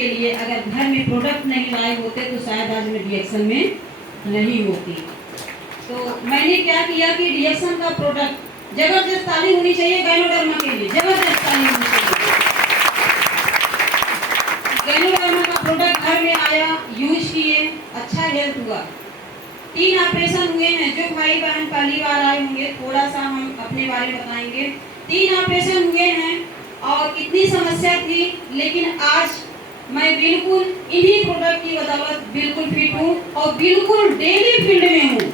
के लिए अगर घर में प्रोडक्ट नहीं लाए होते तो शायद आज मैं रिएक्शन में नहीं होती। तो मैंने क्या किया कि रिएक्शन का प्रोडक्ट जबरदस्त ताली होनी चाहिए गायनोडर्मा के लिए, जबरदस्त ताली होनी चाहिए। गायनोडर्मा का प्रोडक्ट घर में आया, यूज किए, अच्छा हेल्प हुआ। 3 ऑपरेशन हुए हैं। जो भाई बहन पहली बार आए होंगे थोड़ा सा हम अपने बारे में बताएंगे। 3 ऑपरेशन हुए हैं और इतनी समस्या थी, लेकिन आज मैं बिल्कुल इन्हीं प्रोडक्ट की बदौलत बिल्कुल फिट हूँ और बिल्कुल डेली फील्ड में हूँ।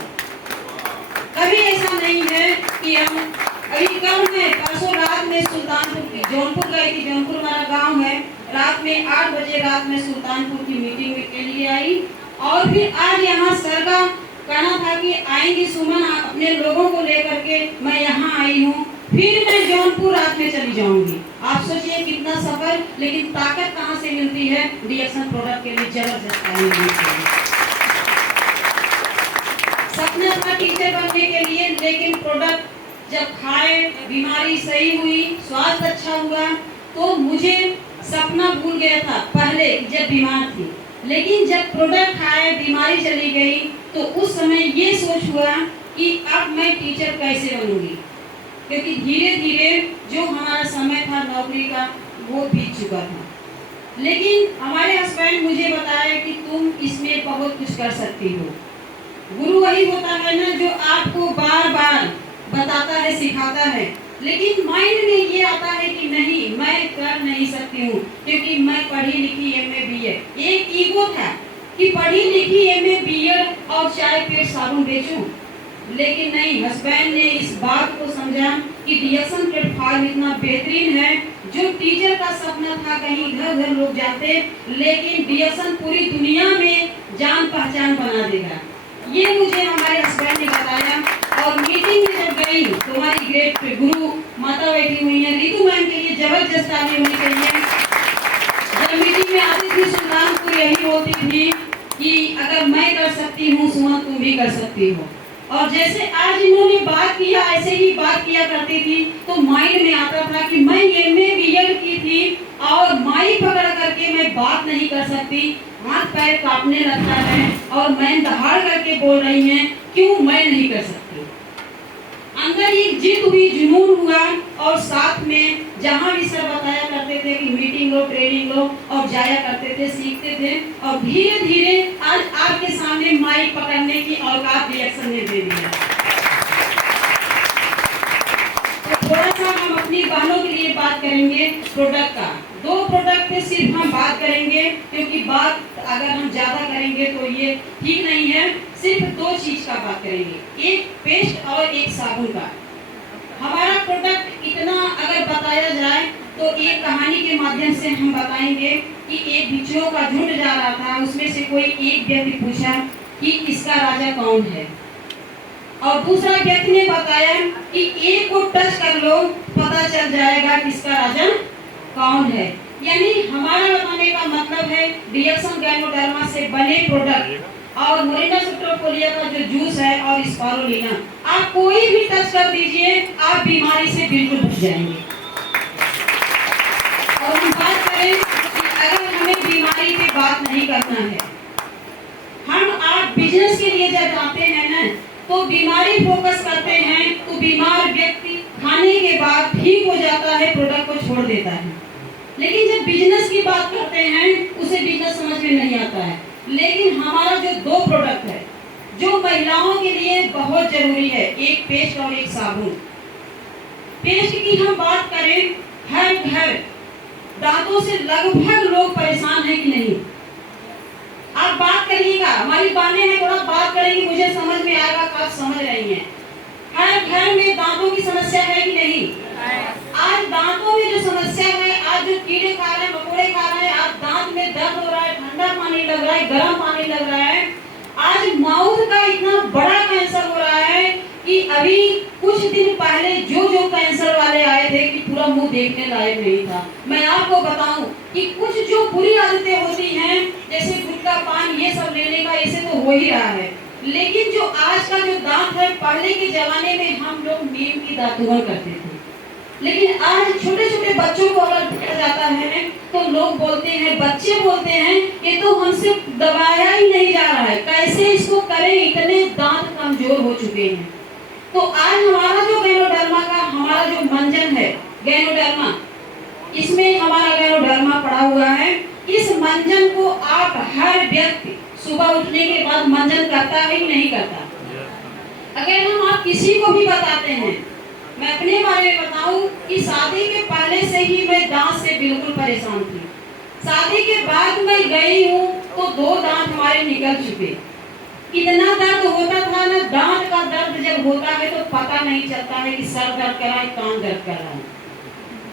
कभी ऐसा नहीं है कि हम अभी कल मैं परसों रात में सुल्तानपुर जौनपुर गई थी। जौनपुर हमारा गांव है। रात में 8 बजे रात में सुल्तानपुर की मीटिंग में के लिए आई और फिर आज यहाँ सर का कहना था कि आएंगी सुमन अपने लोगों को लेकर के, मैं यहाँ आई हूँ। फिर मैं जौनपुर रात में चली जाऊंगी। आप सोचिए कितना सफर, लेकिन ताकत कहाँ से मिलती है? रिएक्शन प्रोडक्ट के लिए जबरदस्त मिलती है। सपना था टीचर बनने के लिए, लेकिन प्रोडक्ट जब खाए, बीमारी सही हुई, स्वास्थ्य अच्छा हुआ, तो मुझे सपना भूल गया था पहले जब बीमार थी। लेकिन जब प्रोडक्ट खाए, बीमारी चली गई, तो उस समय ये सोच हुआ कि अब मैं टीचर कैसे बनूंगी, क्योंकि धीरे धीरे जो हमारा समय था नौकरी का वो बीत चुका था। लेकिन हमारे हस्बैंड मुझे बताया कि तुम इसमें बहुत कुछ कर सकती हो। गुरु वही होता है ना जो आपको बार बार बताता है, सिखाता है, लेकिन माइंड में ये आता है कि नहीं मैं कर नहीं सकती हूँ, क्योंकि मैं पढ़ी लिखी एमए बीएड। एक ईगो था कि पढ़ी लिखी एमए बीएड और चाय पेट साबुन बेचूं, लेकिन नहीं, हस्बैंड ने इस बात को समझा कि रिएक्शन प्लेटफॉर्म इतना बेहतरीन है। जो टीचर का सपना था कहीं घर घर लोग जाते, लेकिन रिएक्शन पूरी दुनिया में जान पहचान बना देगा। ये मुझे हमारे हस्बैंड ने बताया। और मीटिंग में जब गई तो हमारी ग्रेट गुरु माता बैठी हुई है, रितु मैम के लिए जबरदस्त ताली होनी चाहिए। जब मीटिंग में आती थी सुल्तानपुर यही बोलती थी कि अगर मैं कर सकती हूँ सुमन तुम भी कर सकती हो। और जैसे आज इन्होंने बात किया ऐसे ही बात किया करती थी, तो माइंड में आता था कि मैं एमए बीएड की थी और माइक पकड़ करके मैं बात नहीं कर सकती, हाथ पैर कांपने लगता है और मैं दहाड़ करके बोल रही हैं क्यों मैं नहीं कर सकती। अंदर एक जिद हुई, जुनून हुआ और साथ में जहाँ भी सर बताया करते थे कि मीटिंग लो, ट्रेनिंग लो, और जाया करते थे, सीखते थे और धीरे धीरे आज आपके सामने माइक पकड़ने की औकात रिएक्शन ने दे दिया। तो थोड़ा सा हम अपनी बहनों के लिए बात करेंगे प्रोडक्ट का। 2 प्रोडक्ट पे सिर्फ हम बात करेंगे, क्योंकि बात अगर हम ज्यादा करेंगे तो ये ठीक नहीं है। सिर्फ 2 चीज का बात करेंगे, एक पेस्ट और एक साबुन का। हमारा प्रोडक्ट इतना अगर बताया जाए तो एक कहानी के माध्यम से हम बताएंगे कि एक बिच्छुओं का झुंड जा रहा था, उसमें से कोई एक व्यक्ति पूछा कि इसका राजा कौन है, और दूसरा व्यक्ति ने बताया कि एक को टच कर लो पता चल जाएगा कि इसका राजा कौन है। यानी हमारा बताने का मतलब है रिएक्शन गायनोडर्मा से बने प्रोडक्ट और मोरिंगा सुट्रोफोलिया का जो जूस है और स्पारुलिना, आप कोई भी टच कर दीजिए आप बीमारी से बिल्कुल बच जाएंगे। और हम बात करें कि अगर हमें बीमारी पे बात नहीं करना है, हम आप बिजनेस के लिए जब जाते हैं ना तो बीमारी फोकस करते हैं, तो बीमार व्यक्ति खाने के बाद ठीक हो जाता है, प्रोडक्ट को छोड़ देता है। लेकिन जब बिजनेस की बात करते हैं उसे बिजनेस समझ में नहीं आता है। लेकिन हमारा जो 2 प्रोडक्ट है जो महिलाओं के लिए बहुत जरूरी है, एक पेस्ट और एक साबुन। पेस्ट की हम बात करें, हर घर दांतों से लगभग लोग परेशान हैं कि नहीं? आप बात करिएगा, हमारी बातें हैं, थोड़ा बात करेंगे मुझे समझ में आएगा कि आप समझ रही हैं। हर घर में दांतों की समस्या है कि नहीं? आज दांतों में जो समस्या है, आज जो कीड़े खा रहे हैं, मकोड़े खा रहे हैं, आज दांत में दर्द हो रहा है, ठंडा पानी लग रहा है, गर्म पानी लग रहा है। आज माउथ का इतना बड़ा कैंसर हो रहा है कि अभी कुछ दिन पहले जो कैंसर वाले आए थे कि पूरा मुंह देखने लायक नहीं था। मैं आपको बताऊं कि कुछ जो बुरी आदतें होती हैं जैसे गुटखा पान ये सब लेने का, इसे तो हो ही रहा है। लेकिन जो आज का जो दांत है, पहले के जमाने में हम लोग नीम की दातुन करते थे, लेकिन आज छोटे छोटे बच्चों को अगर देखा जाता है तो लोग बोलते हैं, बच्चे बोलते हैं ये तो हमसे दबाया ही नहीं जा रहा है, कैसे इसको करें, इतने दांत कमजोर हो चुके हैं। तो आज हमारा जो गैनोडर्मा का हमारा जो मंजन है गैनोडर्मा, इसमें हमारा गैनोडर्मा पड़ा हुआ है। इस मंजन को आप हर व्यक्ति सुबह उठने के बाद मंजन करता है ही नहीं करता। अगर हम आप किसी को भी बताते हैं, मैं अपने बारे में बताऊं कि शादी के पहले से ही मैं दांत से बिल्कुल परेशान थी। शादी के बाद मैं गई हूँ तो 2 दांत हमारे निकल चुके। इतना दर्द होता था ना, दांत का दर्द जब होता है तो पता नहीं चलता है कि सर दर्द कर रहा है, कान दर्द कर रहा है।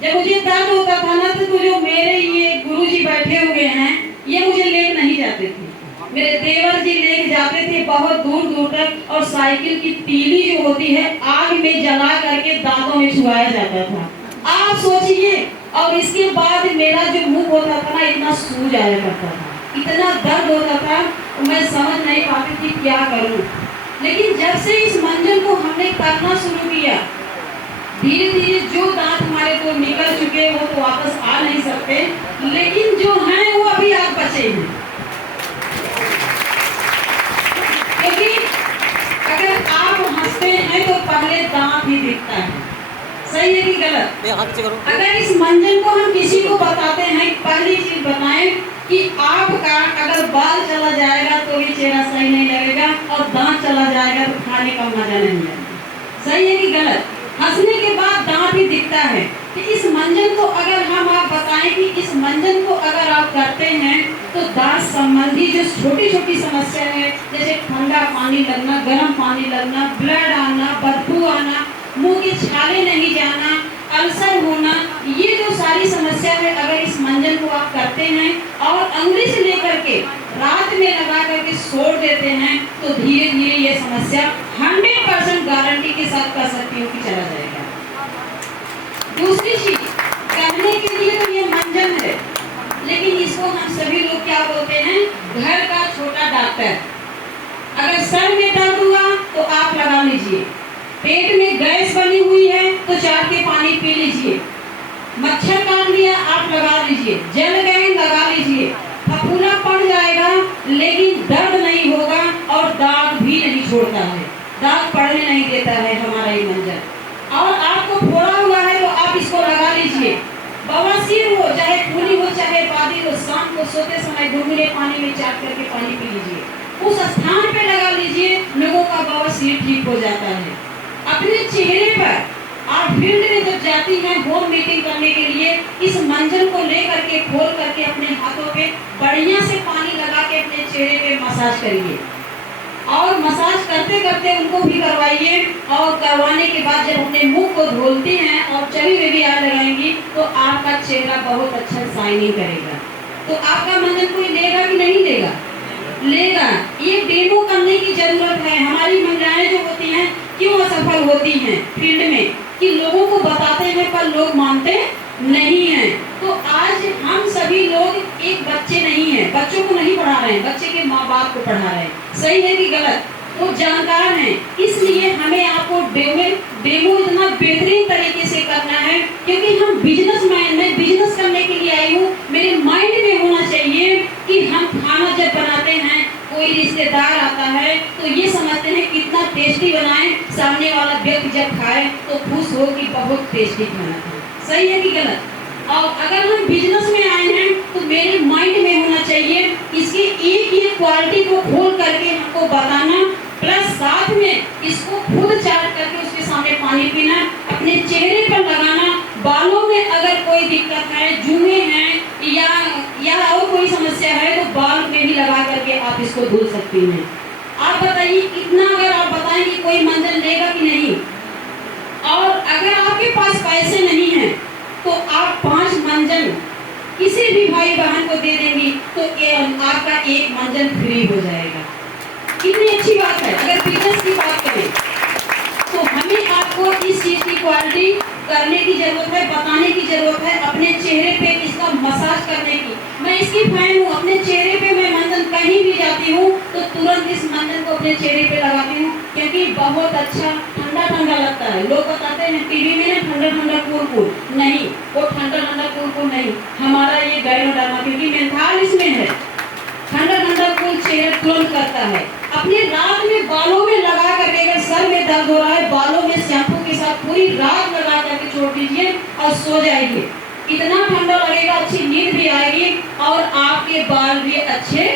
जब मुझे दर्द होता था ना तो जो मेरे ये गुरुजी बैठे हुए हैं ये मुझे ले नहीं जाते थे, मेरे देवर जी लेके जाते थे बहुत दूर दूर तक, और साइकिल की तीली जो होती है आग में जला करके दांतों में छुआया जाता था। आप सोचिए, और इसके बाद मेरा जो मुंह होता था ना इतना सूज आया करता था, इतना दर्द होता था तो मैं समझ नहीं पाती थी क्या करूं। लेकिन जब से इस मंजन को हमने करना शुरू किया, धीरे धीरे जो दांत हमारे तो निकल चुके वो तो वापस आ नहीं सकते, लेकिन जो हैं वो अभी आप बचे हैं। क्योंकि अगर आप हंसते हैं तो पहले दांत ही दिखता है, सही है कि गलत? अगर इस मंजन को हम किसी को बताते हैं, पहली चीज बताएं कि आपका अगर बाल चला जाएगा तो ये चेहरा सही नहीं लगेगा, और दांत चला जाएगा तो खाने का मजा नहीं आएगा, सही है कि गलत? हंसने के बाद दांत ही दिखता है। कि इस मंजन को अगर हम आप बताएं कि इस मंजन को अगर आप करते हैं तो दांत संबंधी जो छोटी छोटी समस्या है, जैसे ठंडा पानी लगना, गर्म पानी लगना, ब्लड आना, बदबू आना, मुंह के छाले नहीं जाना, अल्सर होना, ये जो सारी समस्या है अगर इस मंजन को आप करते हैं और अंगुली से लेकर के रात में लगा करके छोड़ देते हैं तो धीरे धीरे ये समस्या 100% गारंटी के साथ कह सकती हूँ कि चला जाएगा। दूसरी चीज कहने के लिए तो ये मंजन है, लेकिन इसको हम सभी लोग क्या बोलते हैं, घर का छोटा डॉक्टर। अगर सर में दर्द हुआ तो आप लगा लीजिए, पेट में गैस बनी हुई है तो चाट के पानी पी लीजिए, मच्छर काट लिया आप लगा लीजिए, जल गए लगा लीजिए, फफूंदा पड़ जाएगा लेकिन दर्द नहीं होगा और दाग भी नहीं छोड़ता है, दाग पड़ने नहीं देता है हमारा ये मंजन। और आपको फोड़ा हुआ है तो आप इसको लगा लीजिए, बवासीर हो चाहे खूनी हो चाहे बादी हो, शाम को सोते समय गुनगुने पानी में चाट करके पानी पी लीजिए, उस स्थान पे लगा लीजिए, लोगों का बवासीर ठीक हो जाता है। अपने चेहरे पर आप फील्ड में जब जाती हैं होम मीटिंग करने के लिए, इस मंजन को लेकर के खोल करके अपने हाथों पे बढ़िया से पानी लगा के अपने चेहरे पे मसाज करिए, और मसाज करते करते उनको भी करवाइए, और करवाने के बाद जब अपने मुंह को धोलते हैं और चरी में भी याद लगाएंगी तो आपका चेहरा बहुत अच्छा शाइनिंग करेगा। तो आपका मंजन कोई लेगा कि नहीं लेगा? लेगा। ये डेमो करने की जरूरत है। हमारी महिलाएं जो होती हैं क्यों असफल होती हैं फील्ड में, कि लोगों को बताते हैं पर लोग मानते नहीं हैं। तो आज हम सभी लोग एक बच्चे नहीं हैं, बच्चों को नहीं पढ़ा रहे हैं, बच्चे के माँ बाप को पढ़ा रहे हैं, सही है कि गलत? वो जानकार हैं, इसलिए हमें आपको डेमो इतना बेहतरीन तरीके से करना है, क्योंकि हम बिजनेसमैन में बिजनेस करने के लिए आई हूँ। मेरे माइंड में होना चाहिए कि हम खाना जब बनाते हैं, कोई रिश्तेदार आता है तो ये समझते हैं कितना टेस्टी बनाएं, सामने वाला व्यक्ति जब खाए तो खुश हो कि बहुत टेस्टी खाना था, सही है कि गलत? और अगर हम बिजनेस में आए हैं तो मेरे माइंड में होना चाहिए इसकी एक एक क्वालिटी को खोल करके हमको बताना, प्लस साथ में इसको खुद चाट करके उसके सामने पानी पीना, अपने चेहरे पर लगाना, बालों में अगर कोई दिक्कत है, जुए हैं या और कोई समस्या है तो बाल में भी लगा करके आप इसको धुल सकती हैं। आप बताइए इतना अगर आप बताएंगे कोई मंजन लेगा कि नहीं? और अगर आपके पास पैसे नहीं हैं तो आप 5 मंजन किसी भी भाई बहन को दे देंगी तो आपका एक मंजन फ्री हो जाएगा। कितनी अच्छी बात है। अगर बिजनेस की बात करें तो हमें आपको इस चीज की क्वालिटी करने की जरूरत है, बताने की जरूरत है, अपने चेहरे पे इसका मसाज करने की। मैं इसकी फैन हूँ, अपने चेहरे पे मैं मंजन कहीं भी जाती हूँ तो तुरंत इस मंजन को अपने चेहरे पे लगाती हूँ, क्योंकि बहुत अच्छा ठंडा ठंडा लगता है। लोग बताते हैं टीवी में ठंडा ठंडा कूल कूल, नहीं, वो ठंडा ठंडा कूल कूल नहीं, हमारा ये गायनोडर्मा, क्योंकि मेंथाल इसमें है, ठंडा ठंडा कूल चेहरा तुरंत करता है। अपने रात में बालों में लगा करके, अगर सर में दर्द हो रहा है, बालों में शैम्पू के साथ पूरी रात लगा करके छोड़ दीजिए और सो जाइए। इतना ठंडा लगेगा, अच्छी नींद भी आएगी और आपके बाल भी अच्छे